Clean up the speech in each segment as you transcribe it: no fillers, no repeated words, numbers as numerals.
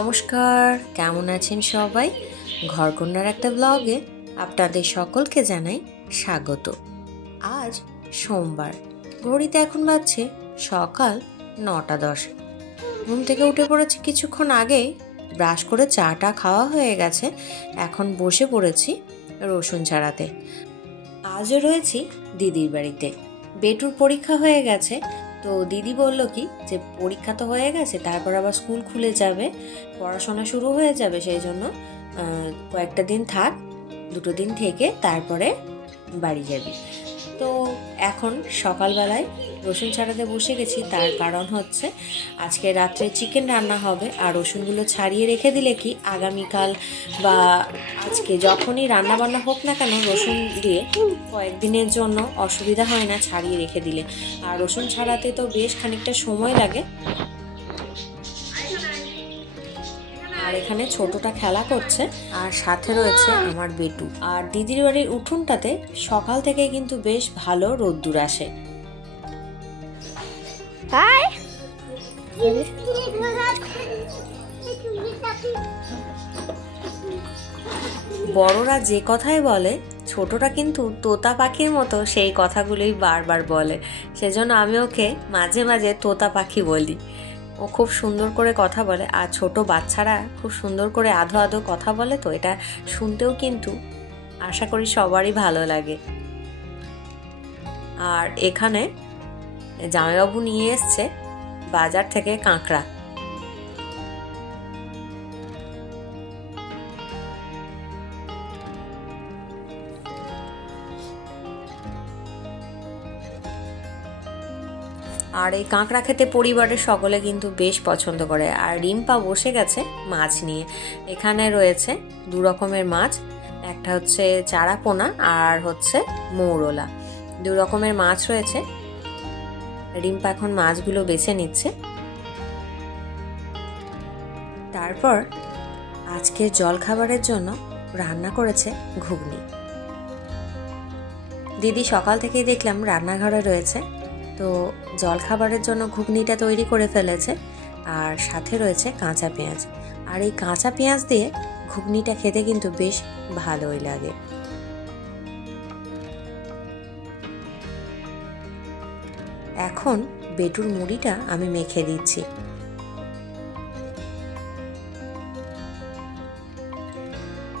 নমস্কার, কেমন আছেন সবাই? ঘরকন্যার একটা ব্লগে আপনাদের সকলকে জানাই স্বাগত। আজ সোমবার, ঘড়িতে এখন বাজছে সকাল 9:10। ঘুম থেকে উঠে পড়েছি কিছুক্ষণ আগেই, ব্রাশ করে চাটা খাওয়া হয়ে গেছে। এখন বসে পড়েছি রসুন ছাড়াতে। আজও রয়েছি দিদির বাড়িতে। বেটুর পরীক্ষা হয়ে গেছে, তো দিদি বলল কি যে পরীক্ষা তো হয়ে গেছে, তারপর আবার স্কুল খুলে যাবে, পড়াশোনা শুরু হয়ে যাবে, সেই জন্য কয়েকটা দিন থাক, 2 দিন থেকে তারপরে বাড়ি যাবি। তো এখন সকালবেলায় রসুন ছাড়াতে বসে গেছি। তার কারণ হচ্ছে আজকে রাত্রে চিকেন রান্না হবে, আর রসুনগুলো ছাড়িয়ে রেখে দিলে কি আগামীকাল বা আজকে যখনই রান্না বান্না হোক না কেন রসুন দিয়ে কয়েকদিনের জন্য অসুবিধা হয় না ছাড়িয়ে রেখে দিলে। আর রসুন ছাড়াতে তো বেশ খানিকটা সময় লাগে। আর এখানে ছোটটা খেলা করছে, আর সাথে রয়েছে আমার বেটু। আর দিদির বাড়ির উঠোনটাতে সকাল থেকে কিন্তু বেশ ভালো রোদ্দুর আসে। বড়রা যে কথাই বলে, ছোটরা কিন্তু তোতা পাখির মতো সেই কথাগুলোই বারবার বলে। সেজন্য আমি ওকে মাঝে মাঝে তোতা পাখি বলি। ও খুব সুন্দর করে কথা বলে, আর ছোট বাচ্চারা খুব সুন্দর করে আধো আধো কথা বলে, তো এটা শুনতেও কিন্তু আশা করি সবারই ভালো লাগে। আর এখানে জামাইবাবু নিয়ে এসছে বাজার থেকে কাঁকড়া। আর এই কাঁকড়া খেতে পরিবারের সকলে কিন্তু বেশ পছন্দ করে। আর রিম্পা বসে গেছে মাছ নিয়ে। এখানে রয়েছে 2 রকমের মাছ, একটা হচ্ছে চারাপোনা আর হচ্ছে মৌরলা। 2 রকমের মাছ রয়েছে। রিম্পা এখন মাছগুলো বেছে নিচ্ছে। তারপর আজকে জলখাবারের জন্য রান্না করেছে ঘুগনি। দিদি সকাল থেকেই দেখলাম রান্নাঘরে রয়েছে, তো জলখাবারের জন্য ঘুগনিটা তৈরি করে ফেলেছে। আর সাথে রয়েছে কাঁচা পেঁয়াজ। আর এই কাঁচা পেঁয়াজ দিয়ে ঘুগনিটা খেতে কিন্তু বেশ ভালোই লাগে। এখন বেটুর মুড়িটা আমি মেখে দিচ্ছি।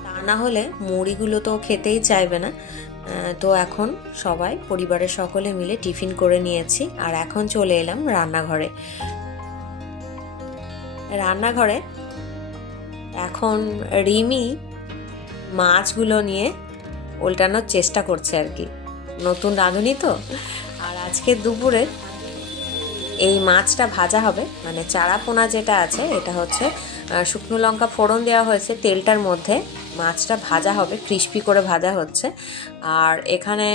তা না হলে মুড়িগুলো তো খেতেই চাইবে না। তো এখন সবাই পরিবারের সকলে মিলে টিফিন করে নিয়েছি। আর এখন চলে এলাম রান্নাঘরে। এখন রিমি মাছগুলো নিয়ে উল্টানোর চেষ্টা করছে আর কি, নতুন রাঁধুনি তো। আর আজকে দুপুরে এই মাছটা ভাজা হবে, মানে চারাপোনা যেটা আছে এটা হচ্ছে শুকনো লঙ্কা ফোড়ন দেওয়া হয়েছে তেলটার মধ্যে, মাছটা ভাজা হবে, ক্রিস্পি করে ভাজা হচ্ছে। আর এখানে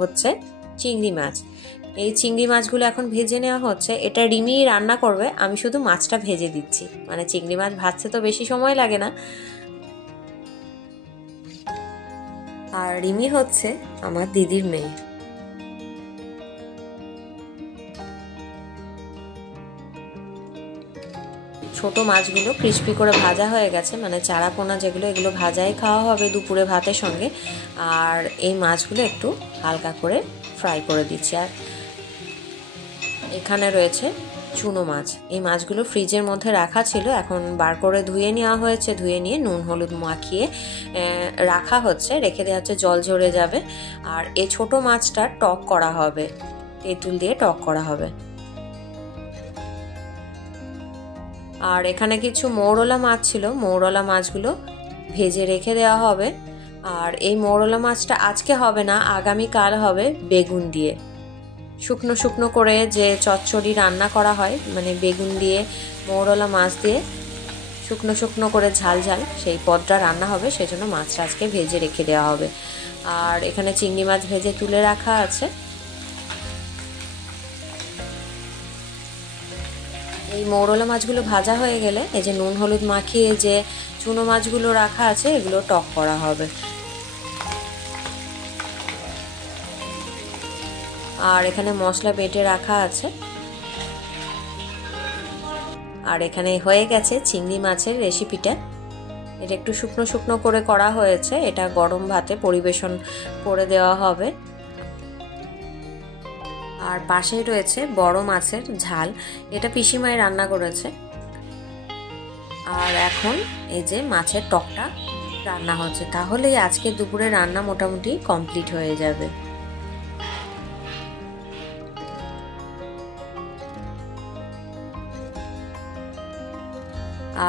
হচ্ছে চিংড়ি মাছ। এই চিংড়ি মাছগুলো এখন ভেজে নেওয়া হচ্ছে। এটা রিমি রান্না করবে, আমি শুধু মাছটা ভেজে দিচ্ছি। মানে চিংড়ি মাছ ভাজতে তো বেশি সময় লাগে না। আর রিমি হচ্ছে আমার দিদির মেয়ে। ছোট মাছগুলো ক্রিস্পি করে ভাজা হয়ে গেছে, মানে চারাপোনা যেগুলো, এগুলো ভাজাই খাওয়া হবে দুপুরে ভাতের সঙ্গে। আর এই মাছগুলো একটু হালকা করে ফ্রাই করে দিচ্ছি। আর এখানে রয়েছে চুনো মাছ। এই মাছগুলো ফ্রিজের মধ্যে রাখা ছিল, এখন বার করে ধুয়ে নেওয়া হয়েছে। ধুয়ে নিয়ে নুন হলুদ মাখিয়ে রাখা হচ্ছে, রেখে দেওয়া হচ্ছে, জল ঝরে যাবে। আর এই ছোট মাছটা টক করা হবে, তেঁতুল দিয়ে টক করা হবে। আর এখানে কিছু মৌরলা মাছ ছিল, মৌরলা মাছগুলো ভেজে রেখে দেওয়া হবে। আর এই মৌরলা মাছটা আজকে হবে না, আগামীকাল হবে বেগুন দিয়ে। শুকনো শুকনো করে যে চচ্চড়ি রান্না করা হয়, মানে বেগুন দিয়ে মৌরলা মাছ দিয়ে শুকনো শুকনো করে ঝাল ঝাল সেই পদটা রান্না হবে, সেজন্য মাছটা আজকে ভেজে রেখে দেওয়া হবে। আর এখানে চিংড়ি মাছ ভেজে তুলে রাখা আছে। এই মৌরলা মাছগুলো ভাজা হয়ে গেলে এই যে নুন হলুদ মাখিয়ে যে চুনো মাছগুলো রাখা আছে এগুলো টক করা হবে। আর এখানে মশলা বেটে রাখা আছে। আর এখানে হয়ে গেছে চিংড়ি মাছের রেসিপিটা। এটা একটু শুকনো শুকনো করে করা হয়েছে, এটা গরম ভাতে পরিবেশন করে দেওয়া হবে। আর পাশেই রয়েছে বড় মাছের ঝাল, এটা পিসিমাই রান্না করেছে। আর এখন এই যে মাছের টকটা রান্না হচ্ছে, তাহলেই আজকে দুপুরে রান্না মোটামুটি কমপ্লিট হয়ে যাবে।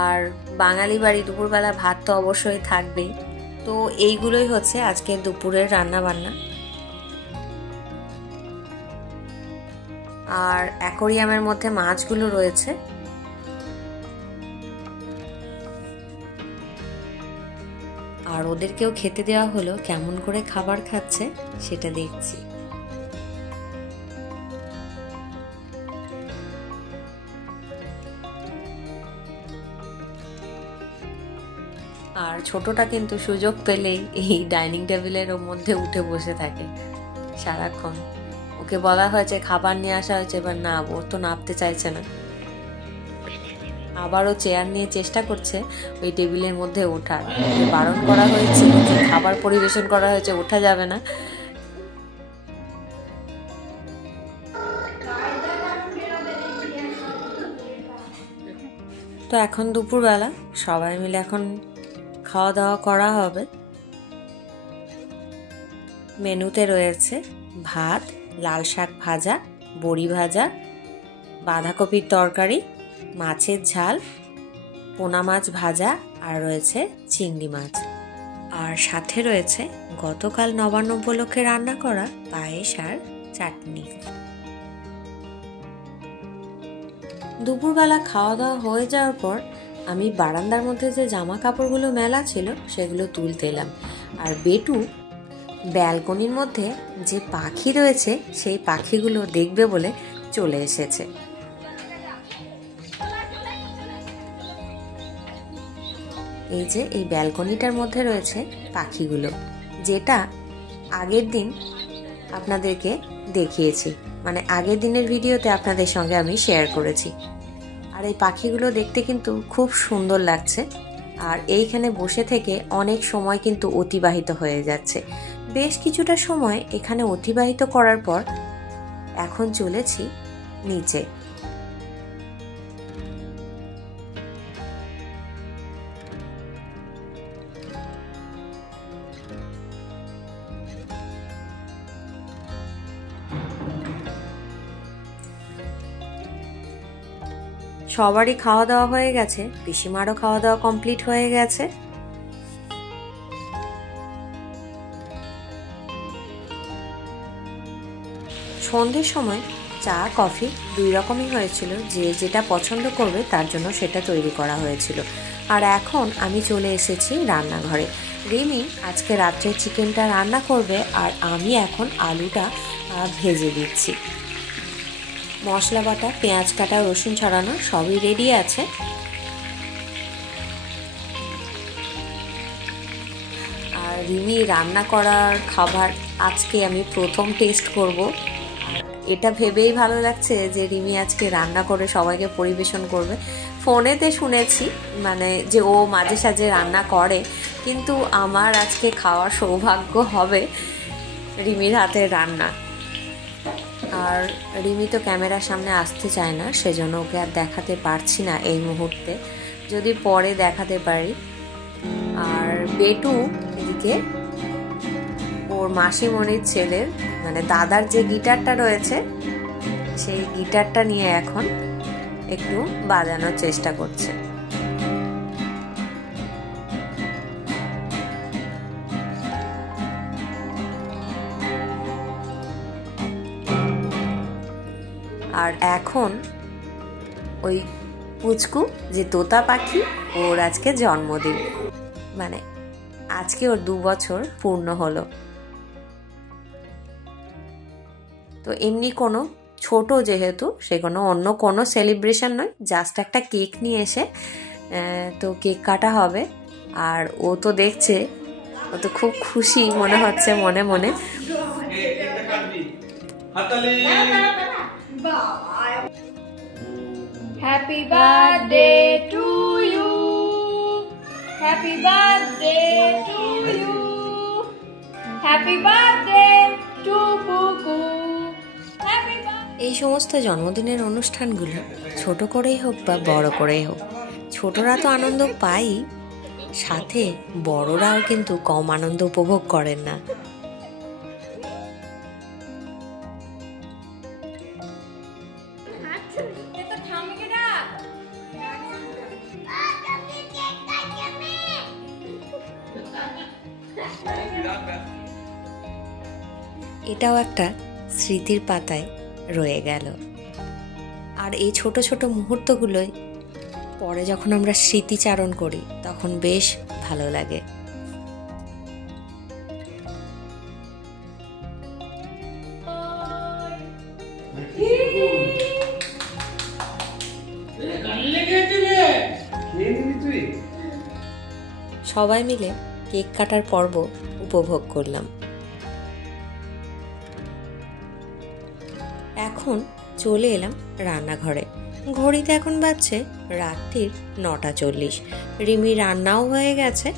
আর বাঙালি বাড়ি দুপুরবেলা ভাত তো অবশ্যই থাকবেই। তো এইগুলোই হচ্ছে আজকে দুপুরের রান্না বান্না। আর অ্যাকোরিয়ামের মধ্যে মাছগুলো রয়েছে। আর ওদেরকেও খেতে দেওয়া হলো, কেমন করে খাবার খাচ্ছে সেটা দেখছি। আর ছোটটা কিন্তু সুযোগ পেলেই এই ডাইনিং টেবিলের মধ্যে উঠে বসে থাকে সারাক্ষণ। ওকে বলা হয়েছে খাবার নিয়ে আসা হয়েছে, এবার না, ও তো নামতে চাইছে না। আবারও চেয়ার নিয়ে চেষ্টা করছে ওই টেবিলের মধ্যে ওঠার। বারণ করা হয়েছিল যে খাবার পরিবেশন করা হয়েছে, ওঠা যাবে না। তো এখন দুপুরবেলা সবাই মিলে এখন খাওয়া দাওয়া করা হবে। মেনুতে রয়েছে ভাত, লাল শাক ভাজা, বড়ি ভাজা, বাঁধাকপির তরকারি, মাছের ঝাল, পোনা মাছ ভাজা, আর রয়েছে চিংড়ি মাছ। আর সাথে রয়েছে গতকাল নবান্ন উপলক্ষে রান্না করা পায়েস আর চাটনি। দুপুরবেলা খাওয়া দাওয়া হয়ে যাওয়ার পর আমি বারান্দার মধ্যে যে জামা কাপড়গুলো মেলা ছিল সেগুলো তুলতে এলাম। আর বেটু ব্যালকনির মধ্যে যে পাখি রয়েছে সেই পাখিগুলো দেখবে বলে চলে এসেছে। এই যে এই ব্যালকনিটার মধ্যে রয়েছে পাখিগুলো, যেটা আগের দিন আপনাদেরকে দেখিয়েছি, মানে আগের দিনের ভিডিওতে আপনাদের সঙ্গে আমি শেয়ার করেছি। আর এই পাখিগুলো দেখতে কিন্তু খুব সুন্দর লাগছে। আর এইখানে বসে থেকে অনেক সময় কিন্তু অতিবাহিত হয়ে যাচ্ছে। বেশ কিছুটা সময় এখানে অতিবাহিত করার পর এখন চলেছি নিচে। সবারই খাওয়া দাওয়া হয়ে গেছে, পিসিমারও খাওয়া দাওয়া কমপ্লিট হয়ে গেছে। সন্ধ্যের সময় চা কফি দুই রকমই হয়েছিল, যে যেটা পছন্দ করবে তার জন্য সেটা তৈরি করা হয়েছিল। আর এখন আমি চলে এসেছি রান্নাঘরে। রিমি আজকে রাত্রে চিকেনটা রান্না করবে, আর আমি এখন আলুটা ভেজে দিচ্ছি। মশলা বাটা, পেঁয়াজ কাটা, রসুন ছড়ানো সবই রেডি আছে। আর রিমি রান্না করার খাবার আজকে আমি প্রথম টেস্ট করব। এটা ভেবেই ভালো লাগছে যে রিমি আজকে রান্না করে সবাইকে পরিবেশন করবে। ফোনেতে শুনেছি মানে যে ও মাঝে সাঝে রান্না করে, কিন্তু আমার আজকে খাওয়ার সৌভাগ্য হবে রিমির হাতের রান্না। আর রিমি তো ক্যামেরার সামনে আসতে চায় না, সেজন্য ওকে আর দেখাতে পারছি না এই মুহূর্তে, যদি পরে দেখাতে পারি। আর বেটু এদিকে ওর মাসিমণির ছেলের মানে দাদার যে গিটারটা রয়েছে সেই গিটারটা নিয়ে এখন একটু বাজানোর চেষ্টা করছে। আর এখন ওই পুচকু যে তোতা পাখি, ওর আজকে জন্মদিন, মানে আজকে ওর 2 বছর পূর্ণ হলো। তো এমনি কোনো ছোট, যেহেতু সে অন্য কোনো সেলিব্রেশন নয়, জাস্ট একটা কেক নিয়ে এসে তো কেক কাটা হবে। আর ও তো দেখছে, ও তো খুব খুশি মনে হচ্ছে মনে মনে। Happy birthday to you. Happy birthday to you. Happy birthday to Puku. Happy birthday. এই সমস্ত জন্মদিনের অনুষ্ঠানগুলো ছোট করেই হোক বা বড় করেই হোক, ছোটরা তো আনন্দ পাই, সাথে বড়রাও কিন্তু কম আনন্দ উপভোগ করেন না। এটাও একটা স্মৃতির পাতায় রয়ে গেল। আর এই ছোট ছোট মুহূর্তগুলোই পরে যখন আমরা স্মৃতিচারণ করি তখন বেশ ভালো লাগে। সবাই মিলে কেক কাটার পর্ব উপভোগ করলাম। এখন চলে এলাম রান্নাঘরে। ঘড়িতে এখন বাজছে রাত্রির 9:40। রিমি রান্নাও হয়ে গেছে।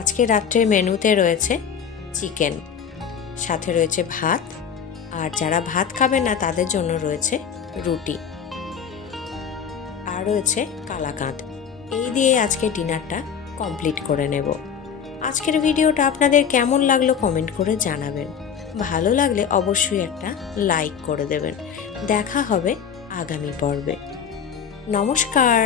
আজকে রাত্রের মেনুতে রয়েছে চিকেন, সাথে রয়েছে ভাত, আর যারা ভাত খাবে না তাদের জন্য রয়েছে রুটি, আর রয়েছে কালাকাঁদ। এই দিয়ে আজকে ডিনারটা কমপ্লিট করে নেব। আজকের ভিডিওটা আপনাদের কেমন লাগলো কমেন্ট করে জানাবেন। ভালো লাগলে অবশ্যই একটা লাইক করে দেবেন। দেখা হবে আগামী পর্বে। নমস্কার।